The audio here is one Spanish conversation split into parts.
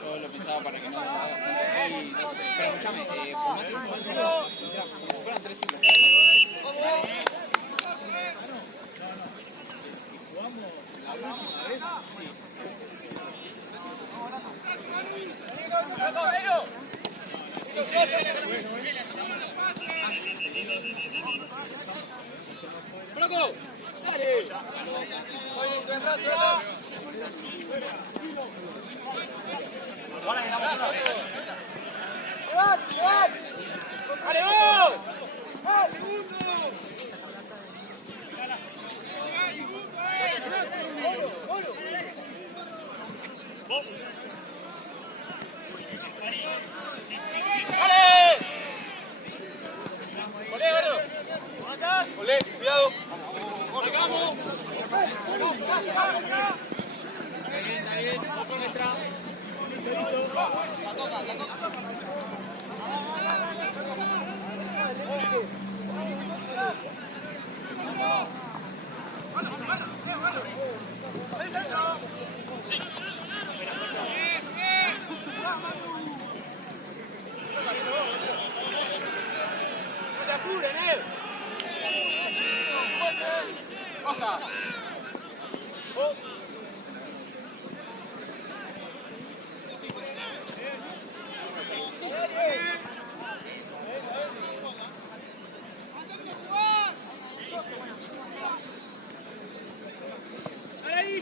Yo lo pensaba para que no... Sí, pero escúchame, como si fueran 3 5. ¡Loco! ¡Dale! ¡Dale, vos! ¡Ah, segundo! ¡Dale! ¡Olé, Gordo! ¡Olé, cuidado! ¡Marcamos! Está bien, otro nuestra. La toca. ¡No se apuren, ¡Baja! ¡Dale ahí!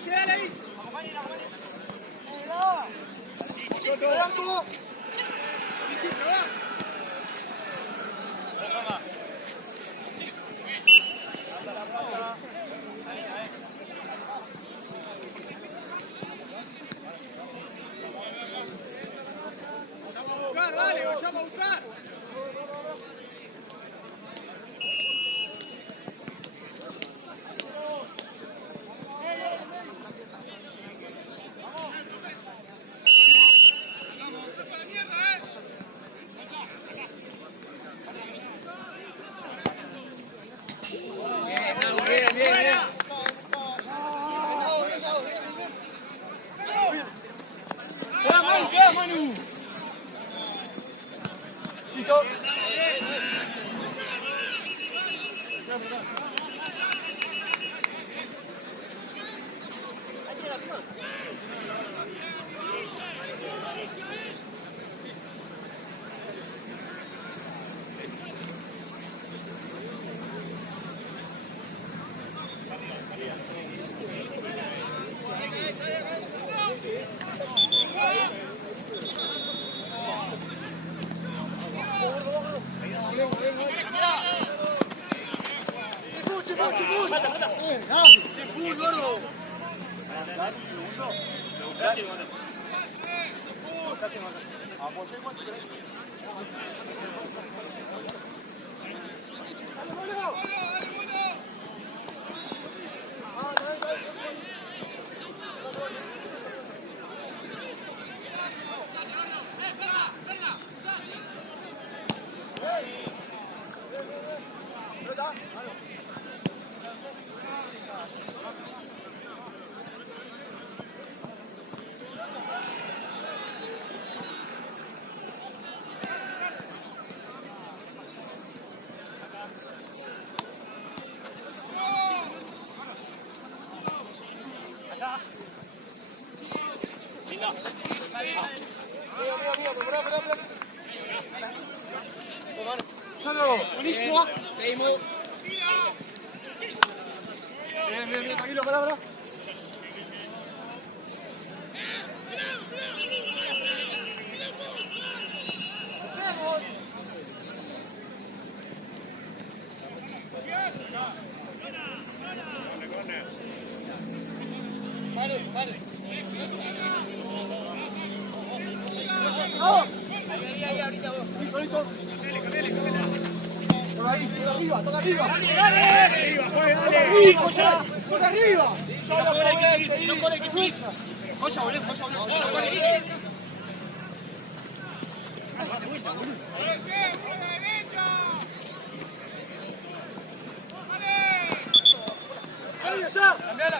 Dale, vayamos a buscar. ¡Queda Manu! ¡Listo! Buenísimo. Seguimos. Bien, tranquilo, pará. Vale. Ahí, ahorita vos. Listo. Por ahí, toca arriba. ¡Dale! ¡Arriba, Toca arriba. No puede que sí. Joya, volé.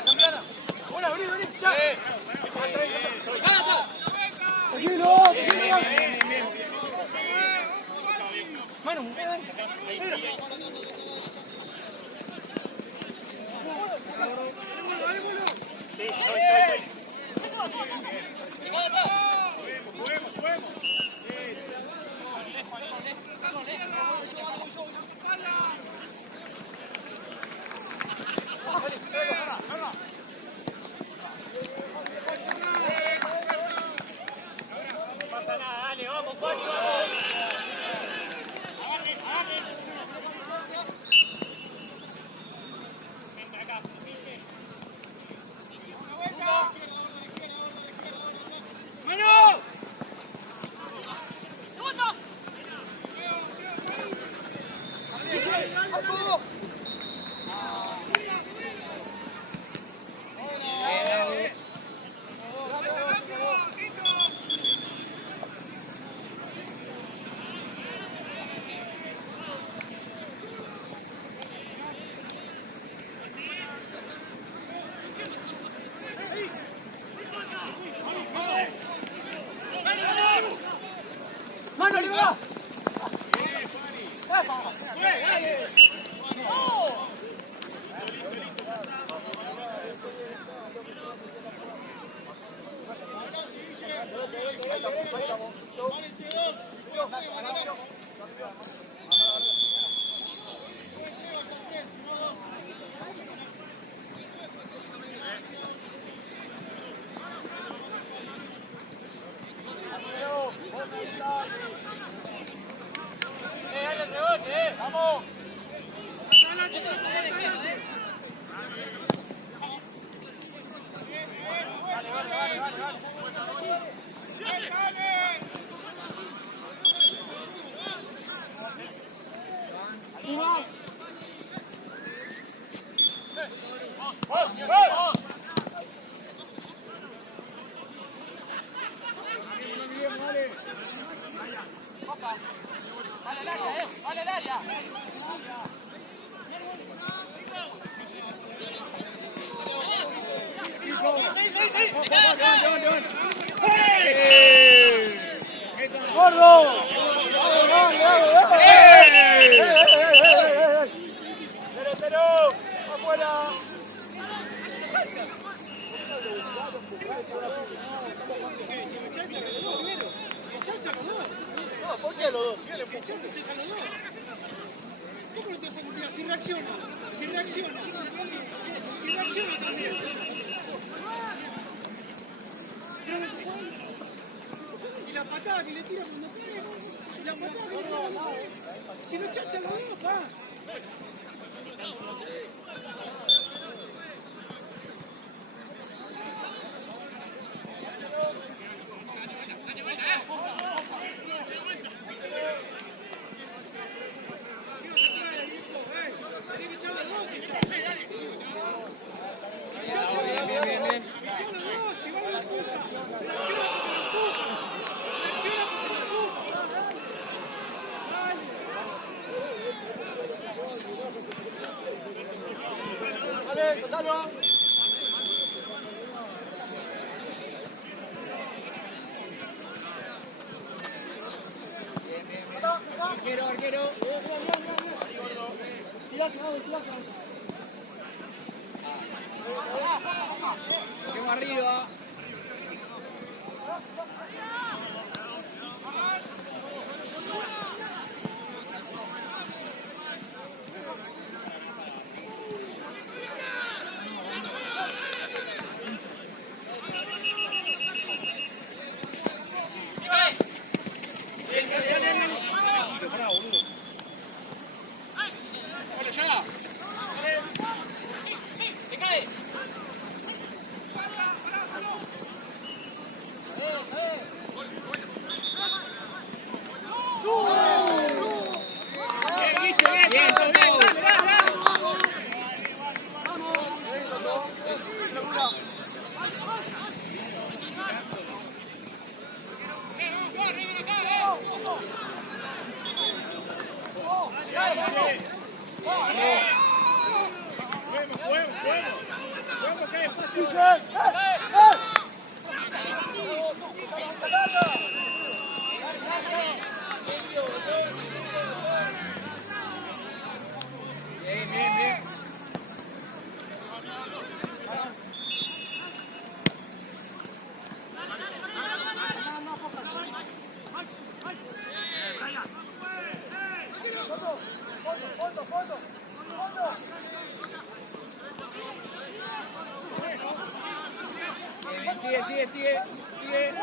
Cambiala. Hola, vení. Tranquilo. Manu, ¡Vamos! ¡Vale el área! ¡Gordo! ¡Pero! ¡Afuera! No, ¿por qué los dos? Si él empujó, se echa los dos. ¿Cómo no te vas a cumplir? Si reacciona también. Y la patada que le tira cuando cae. Y la patada que le tira cuando cae. Si no chacha los dos, pa. Arquero. Quedamos arriba. Sigue, sigue, sigue. Sigue.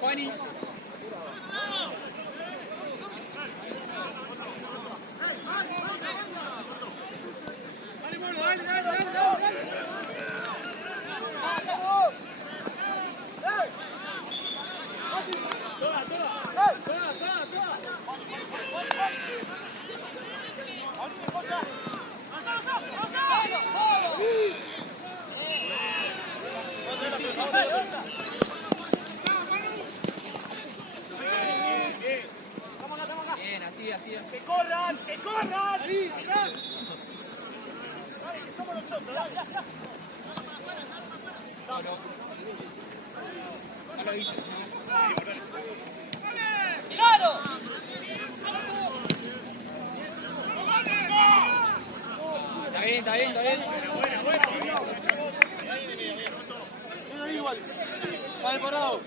Juani. Bien, así, así, así. ¡Que corran! ¡Que corran! ¡Sí! ¡Dale, que somos nosotros! ¡Ya, ya, ya! No lo hice, ¡Claro! Está bien, está bien, está bien. Ven ahí igual. Vale, parado.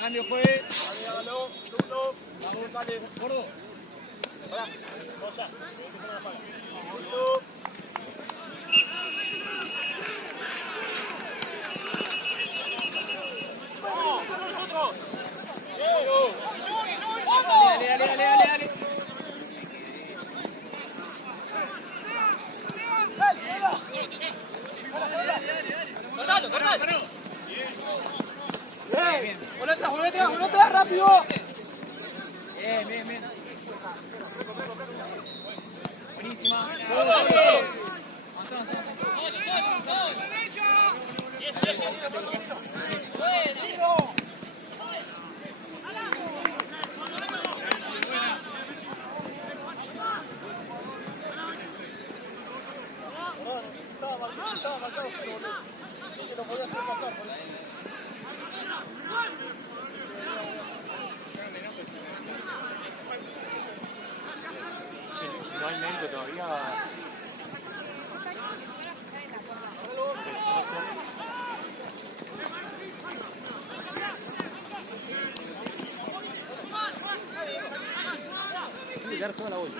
Cambio, juez. Hágalo, Luto. Vamos, Dale. gordo. Pará. Cosa. Luto. ¡Vamos! ¡Nosotros! Dale, dale, dale, dale, dale. ¡Cortalo, cortalo! Bien, ¡Vuelve atrás, rápido! bien, bien, bien. Buenísima. Estaba marcado, sí que lo podía hacer pasar por eso. No hay médico todavía. Tirar toda la olla.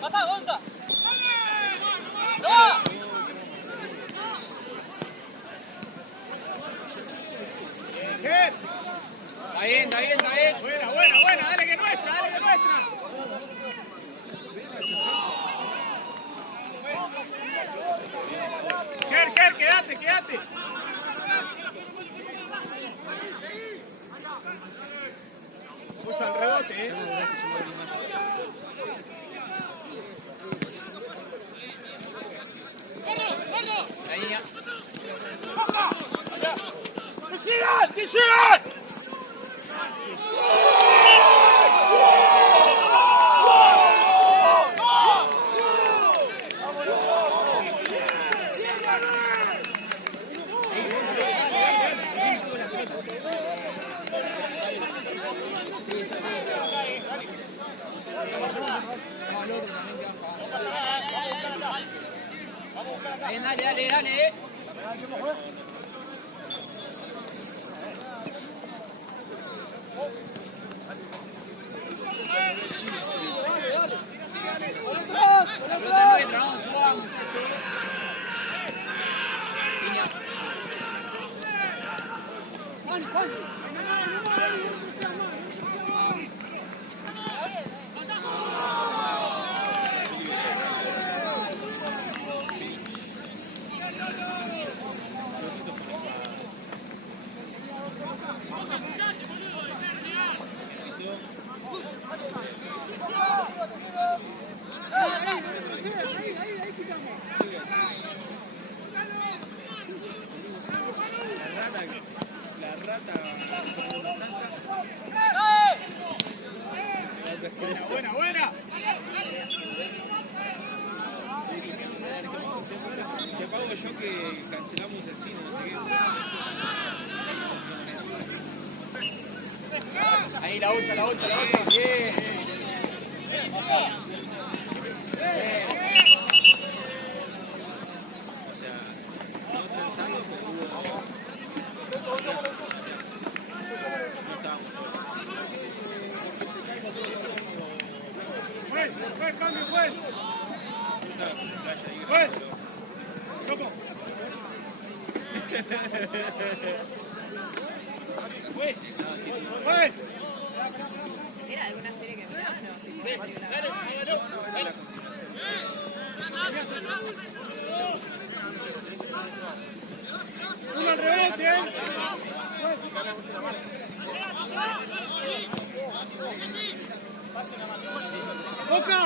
¡Pasá, Gonza! Está bien, está bien, está bien. Buena, buena, buena, dale que nuestra, dale que nuestra. Ker, quédate, quédate. Puso al rebote, Ahí ya. ¡Que sigan! ¡Que sigan! al otro también que van. Bien, dale, dale, dale. La pelota nuestra, vamos a jugar, muchachos. Buena, buena. Te pago yo que cancelamos el cine, no sé qué. Ahí la ultra, la ultra, la ultra. Bien. O sea, no pensamos que Juez, cambio, juez. Juez. Loco. Juez. Juez. ¿Era alguna serie que mirabas? No. Uno al rebote, ¿eh? ¡Boca!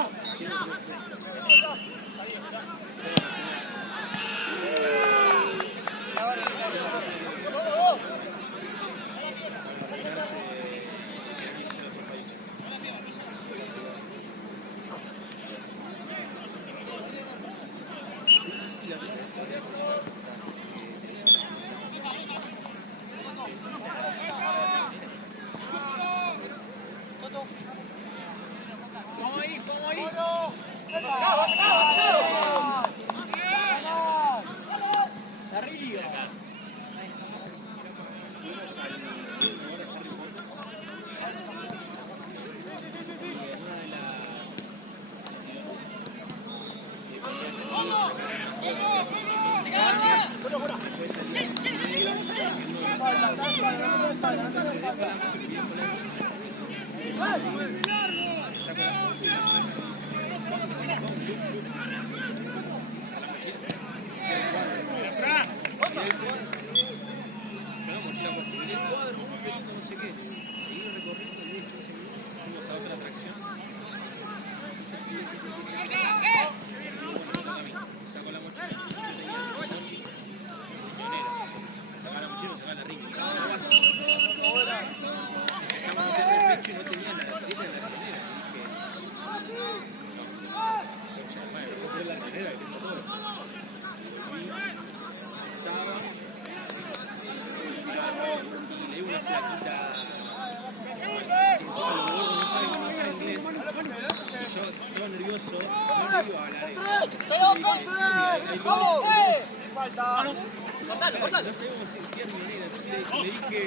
Le dije,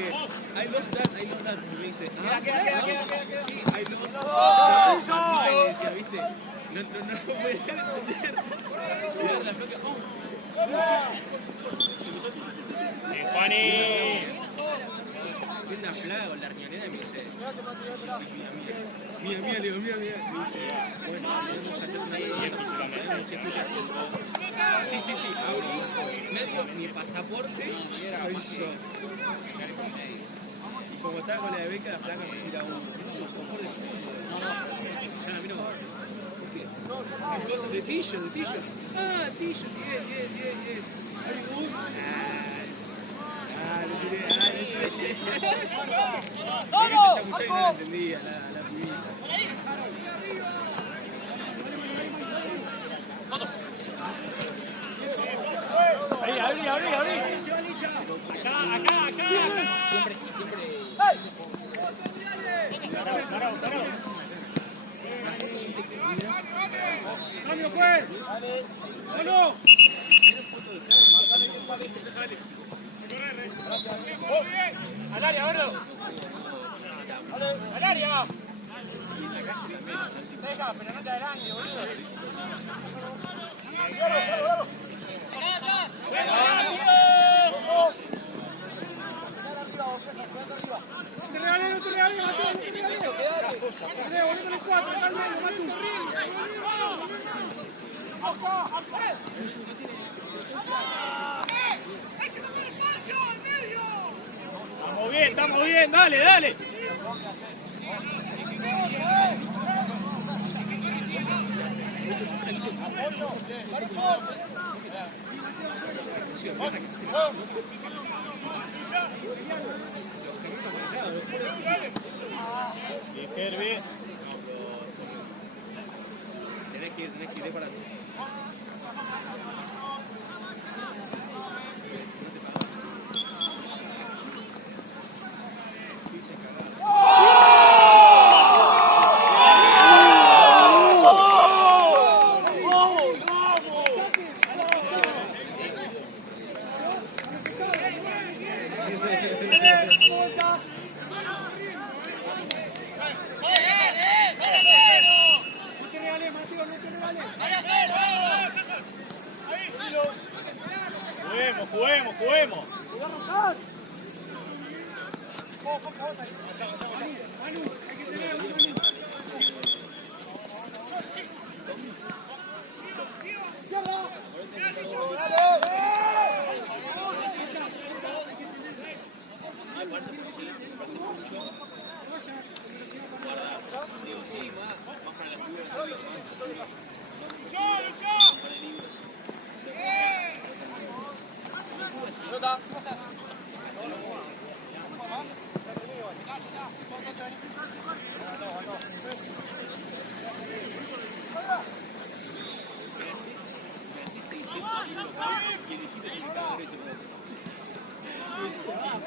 I love that. Y me dice, Queda. sí, I love that. Y le decía, ¿viste? No puede ser entender. Y era la flaca, Juani. vi una plaga con la riñonera y me dice, sí, mía, le digo, mía. Me dice, bueno, tenemos que hacer una idea, no se escucha haciendo. Sí, abrí medio mi pasaporte, soy yo. Y como estaba con la de beca, la placa me tira unos ojos de ya no, a mí no me gusta. ¿Por qué? Cosas de Tillo. Ah, Tillo, bien. Le tiré. Ese chamuchán no la entendía, la pibita. Abrí. Acá. Siempre. Parado. pues! ¡Solo! ¡Al área, Gordo! ¡Al área! Deja, pero no te adelante, boludo. ¡No te regales, Mateo! ¡No te regales! ¡Leo, volvé con el 4! ¡Acá al medio, Matu! Estamos bien, dale, dale. Bien. Tenés que ir para ti. Juguemos.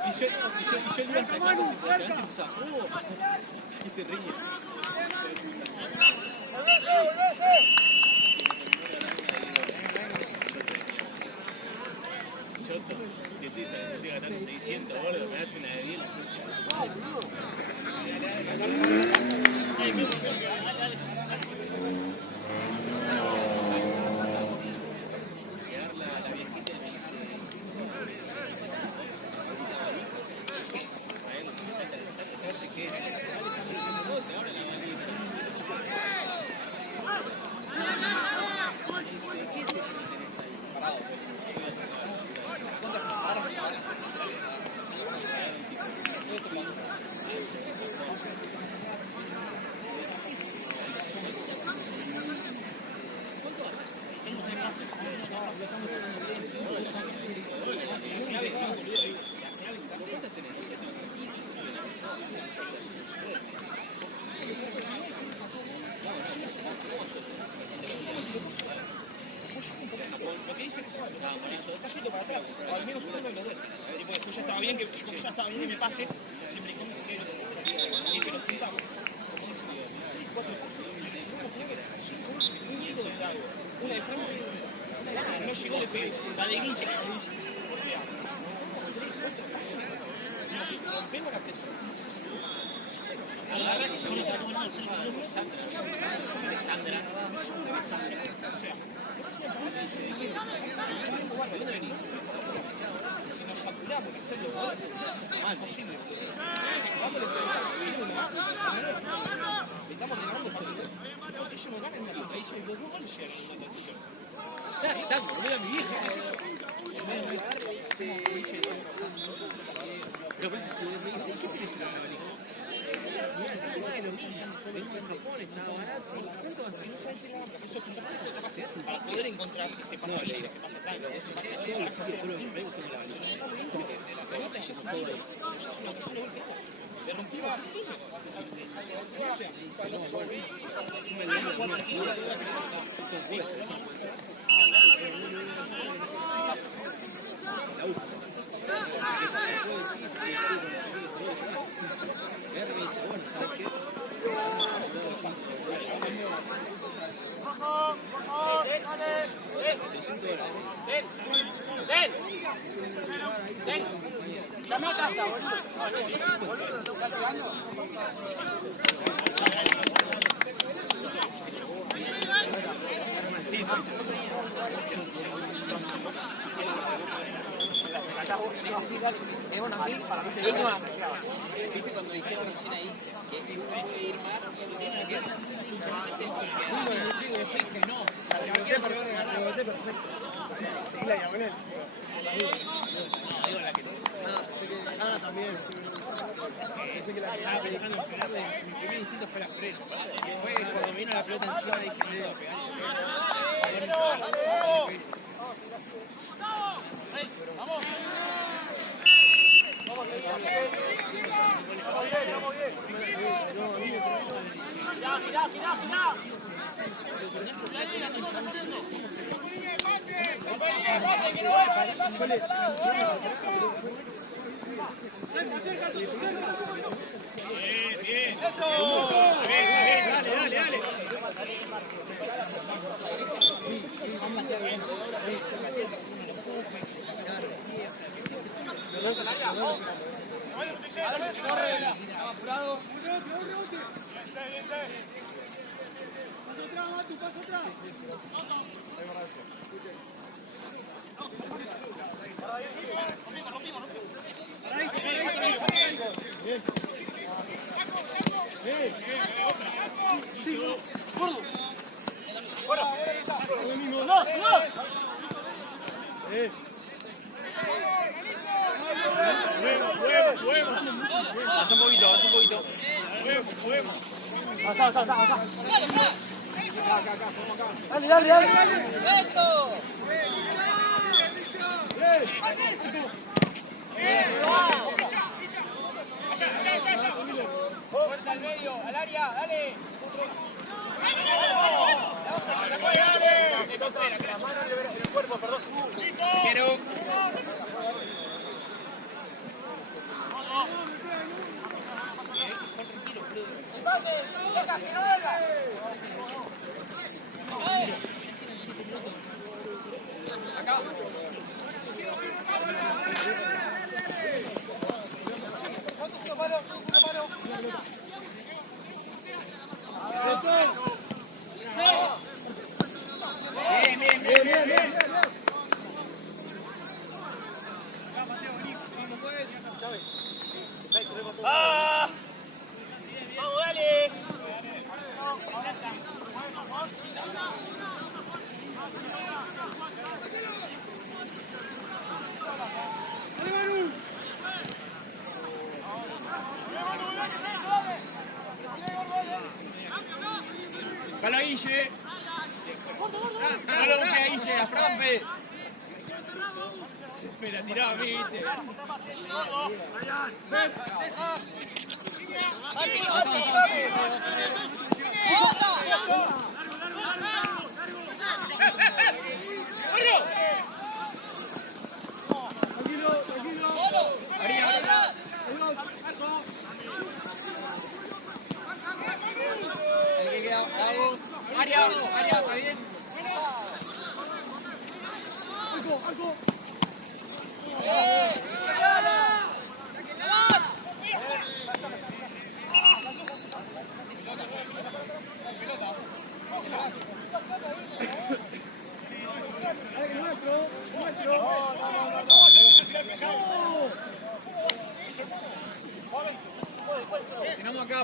Y yo le iba a sacar y se ríe. Choto, que estoy gastando 600 gordos, me hace una de 10 la la viejita me dice no sé qué ahora la valija ¿qué es eso que tenés ahí? Parado, al menos uno de los dos. Tipo, ya estaba bien que me pase, siempre y cuando se quede. Sí, pero puta, como es 4 pases, yo no sé que un Diego de Sago, una de frente, no llegó de pegar, la de Guilla. O sea, 3-4 pases, rompemos la presión. Agarra que yo no Sandra, o sea, si nos saturamos en hacerlo mal posible, vamos le estamos regalando partidos. Porque ellos no ganan esa competición y los 2 goles llegan a una transición. Dando, no era mi vieja, ¿qué es eso? Pero me dice, ¿qué tienes en la América? Bueno, vengo en Japón, estaba barato. ¿Cuánto vas a tener? No sabes si eso es capaz de para poder encontrar ese pase atrás, ese pase atrás, ese pase atrás. La pelota ya es un gol. Ya es una cosa de golpe. Le rompió la patilla. Es bueno, así, para que se vea. ¿Viste cuando dijeron recién ahí que uno puede ir más y otro tiene que quedar? Reboté perfecto. Sí, la diagonal. También. Pensé que la Estaba pensando en frenarle, mi primer instinto fue la freno. Después, cuando me vino la pelota encima, dije, se iba a pegar. ¡Vamos! Bien. ¡Eso! Bien, dale. apurado. Paso atrás. Pasa un poquito. Dale. ¡Eso! Puerta al medio, al área, dale. Quiero. Acá. Bien. ¡Ah! ¡Vamos, dale! Jala Guille. No lo busque a Guille, a Franfe. Me la tiraba a mí, viste. Tranquilo. María. El que queda, Dago. Área, ¿está bien? Algo.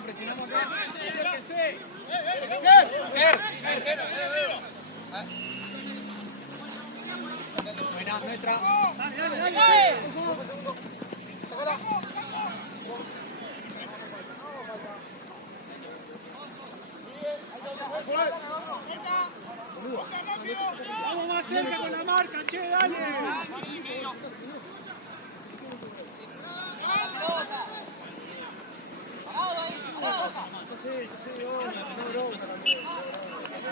Presionamos acá. Acérquense. Buena, nuestra. Dale. Vamos más cerca con la marca, che, dale.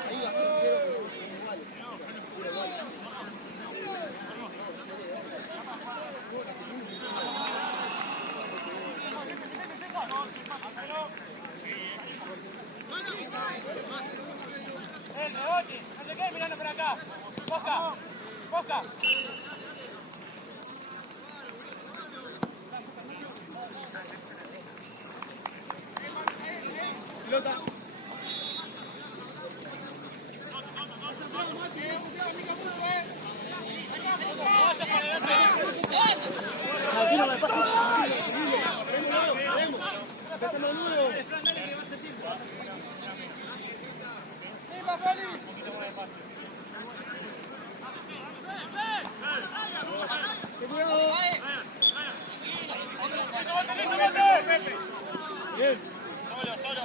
Ahí va a ser cero, pero iguales. Rebote, no se quede mirando para acá. Boca. Pelota. Empezamos nuevo. Bien. Solo.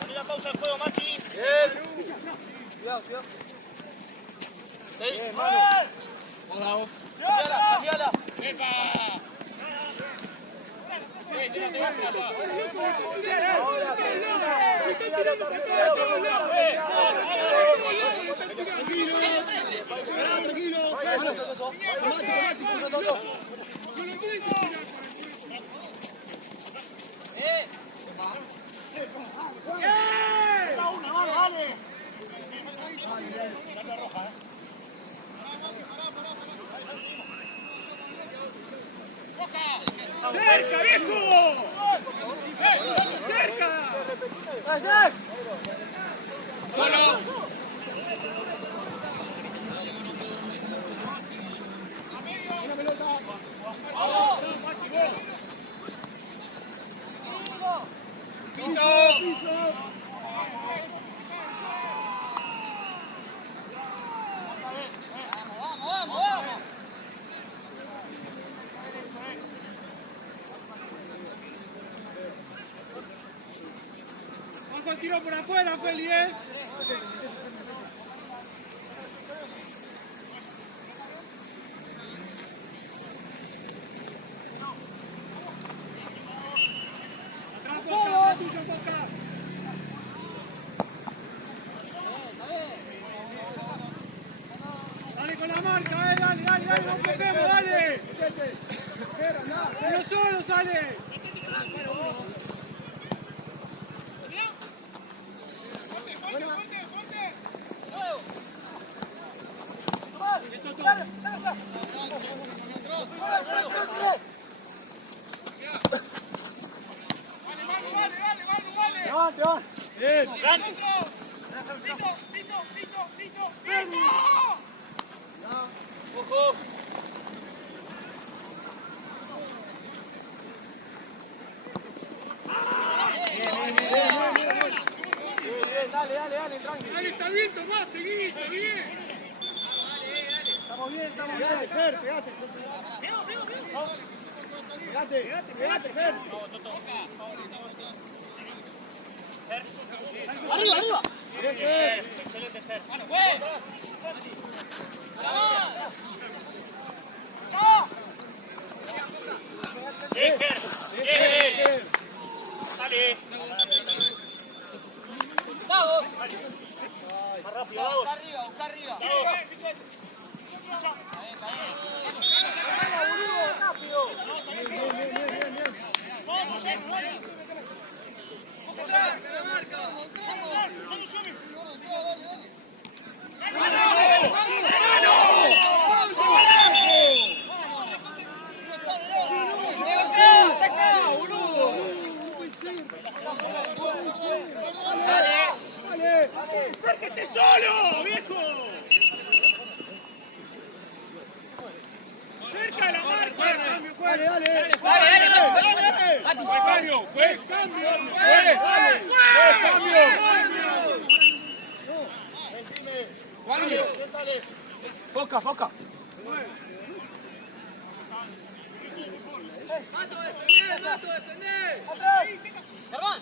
Poné la pausa del juego, Mati. Cuidado. Sí. Hola, off. Cambiala. Tranquilo. ¡Cerca, viejo! ¡Cerca! ¡Solo! Piso. Vamos. Ojo el tiro por afuera, Feli, ¿eh? Atrás, Boca, atrás tuyo, Boca. Dale con la marca, dale, no perdemos, dale. Uno solo sale. Bien. Ojo. Bien, dale, tranqui. Ahí está bien, Tomás, seguí, está bien. Estamos bien. Fer, pegate. Pegate, Fer. Arriba. Bien, Fer. Excelente, Fer. Bien. Dale. ¡Vamos! Más rápido, vamos. Busca arriba. ¡Acérquete solo, viejo! ¡Cerca de la marca! ¡Dale! ¡Cambio! ¡Juez! ¡Foca! ¡Mato, defender! ¡Germán!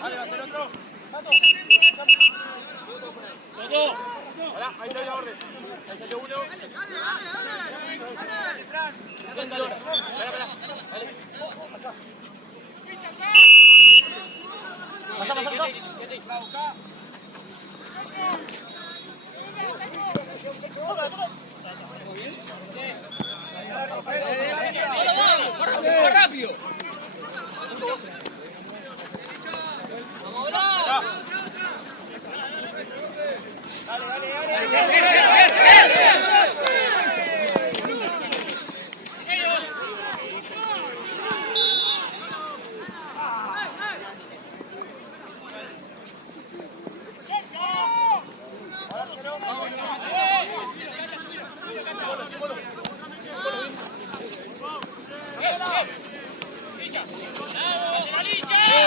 Vale, va a ser otro. Todo. Hola, ahí está la orden. Ahí salió uno. Espera. Pasa. ¡Rápido!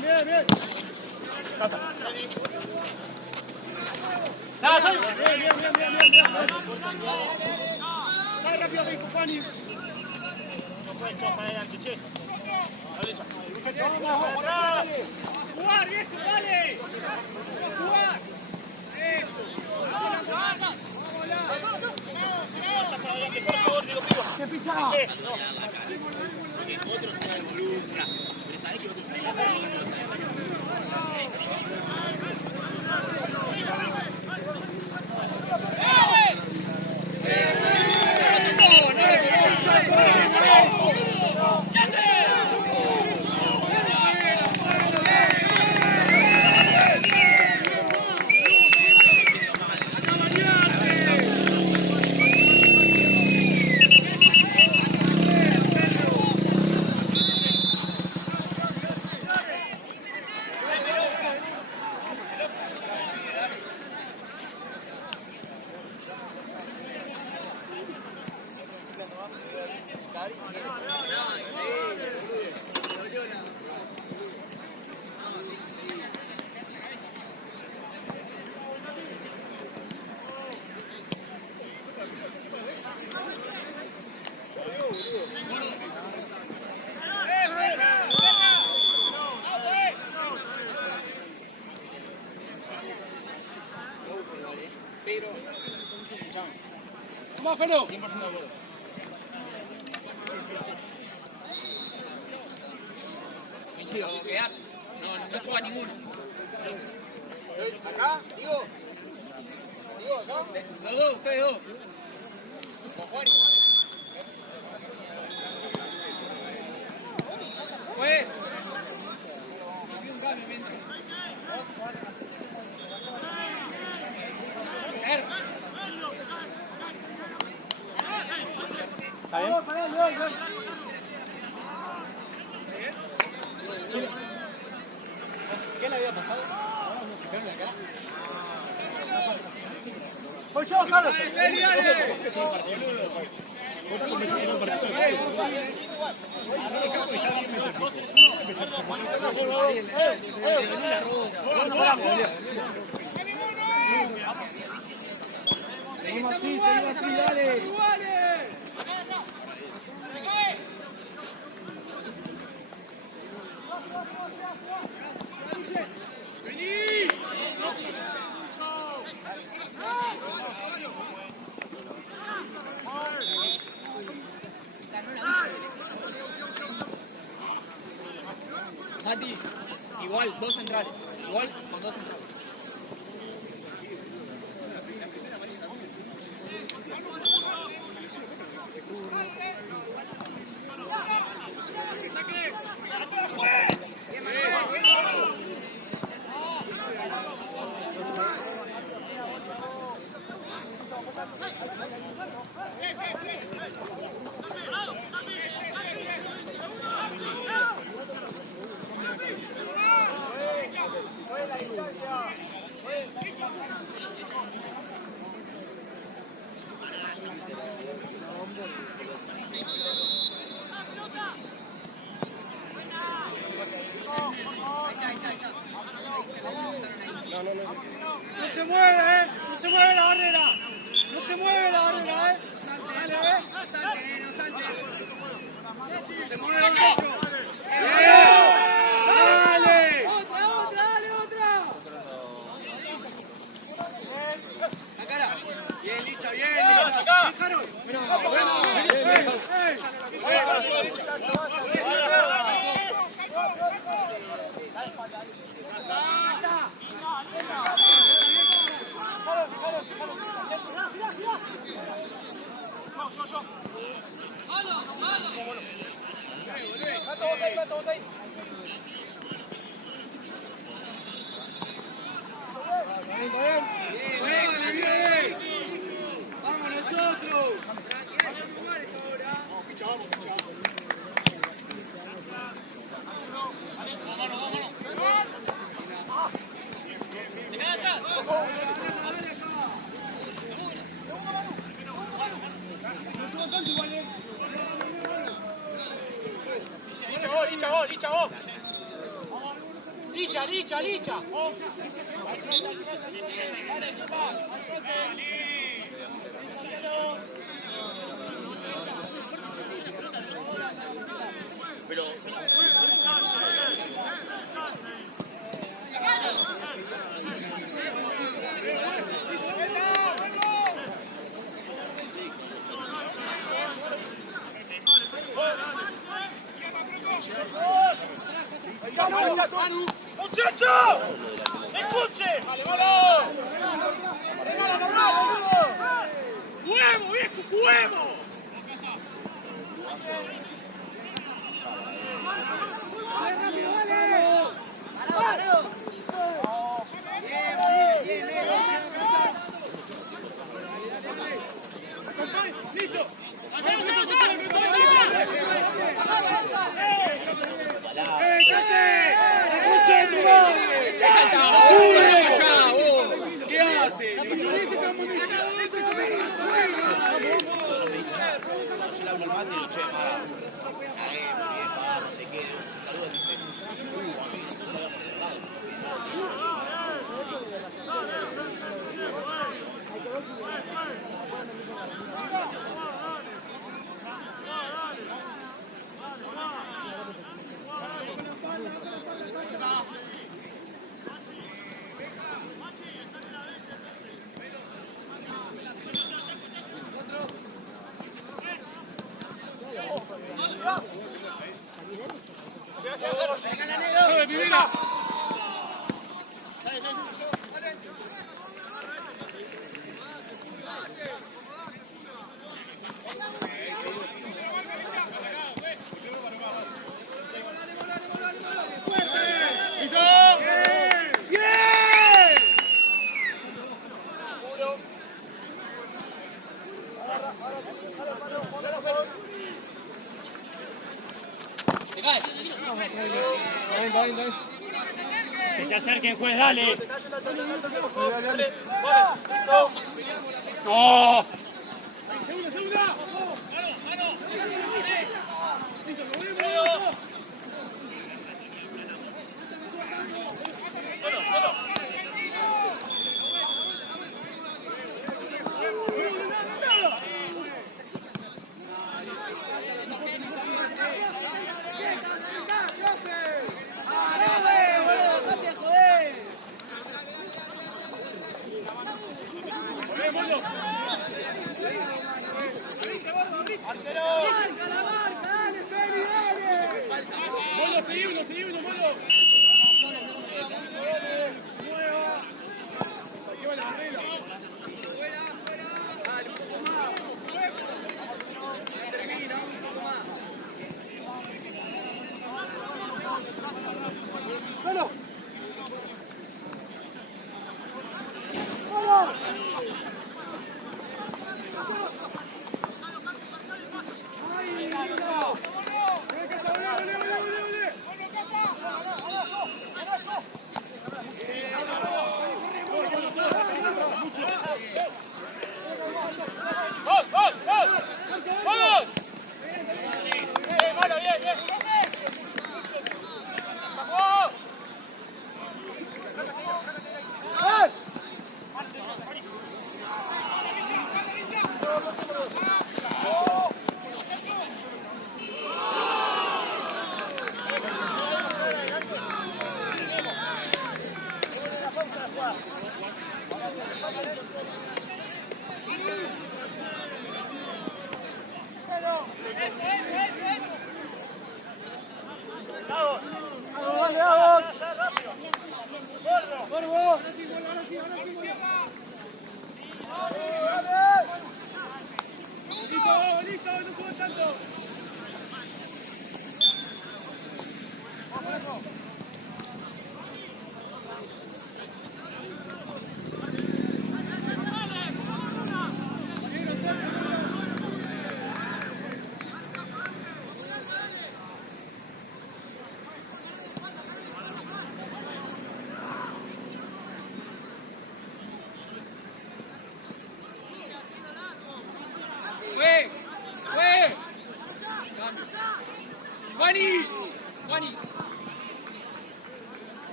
Bien. Bien. Dale rápido, Rico, Fanny. No pueden todos para adelante, che. Jugar, viejo, dale. Jugar. Eso. Vaya para adelante, por favor, digo, pico. Se picha. Otro se involucra. Pero sabes que otro se involucra. Pero, Vamos, Felo. 100% de acuerdo. Chico, quedate. No juega ninguno. ¿Acá? Digo, acá. Los dos, ustedes dos. Con Juani. Pues. ¿Qué le había pasado? Voy yo, Carlos. Seguimos así, dale. Mati, igual, dos centrales. Igual con dos centrales. No se mueve, no se mueve la barrera. No se mueve la barrera, Dale, No salte. Se mueve el derecho. ¡Vamos nosotros! Licha. Pero... ¡Muchacho! ¡Escuche! ¡Vale, vamos! ¡Huevo, viejo, huevo! ¡Listo! ¿Qué hace? Yo le hablo al mate y digo, che, para. Bien, para, no sé qué. Saludos y dice, a mí no se salga por ese lado. Que se acerquen, juez, dale. ¡No! Seguimos, Molo.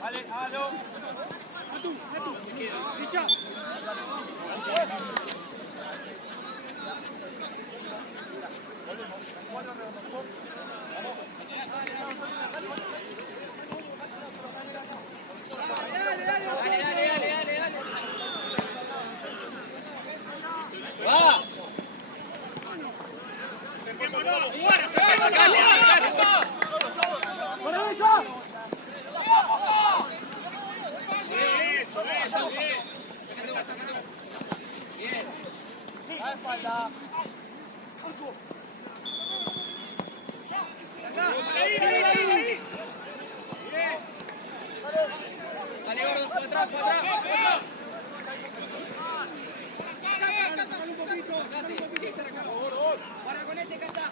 Vale, hágalo. A tú. Licha. Dale. Va. La espalda. Dale, gordo, para atrás. Sácalo un poquito. Guarda con este, Cata.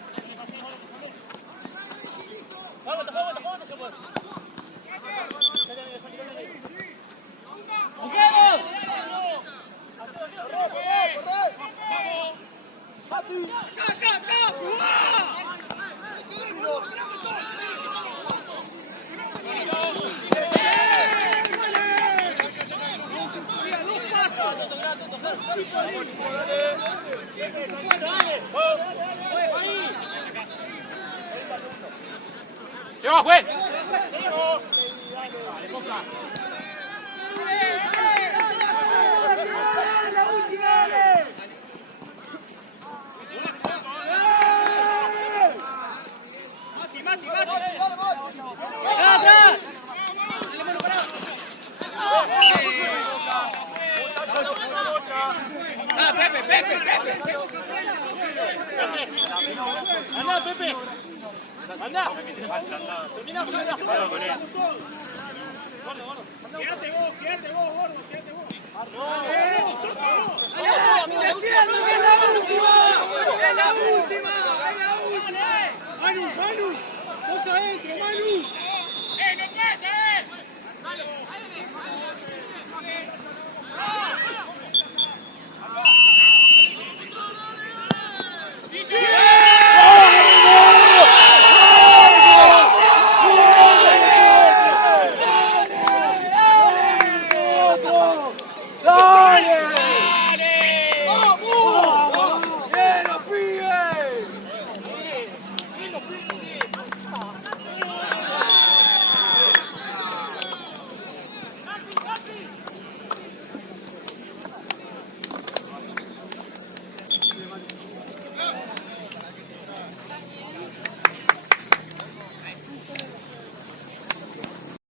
¡Se va, juez! Pepe. ¡Anda, Pepe! ¡Anda! ¡Termina! Quédate vos, gordo, quédate vos. ¡Es la última! Manu, vos adentro, Manu. ¡No pasa,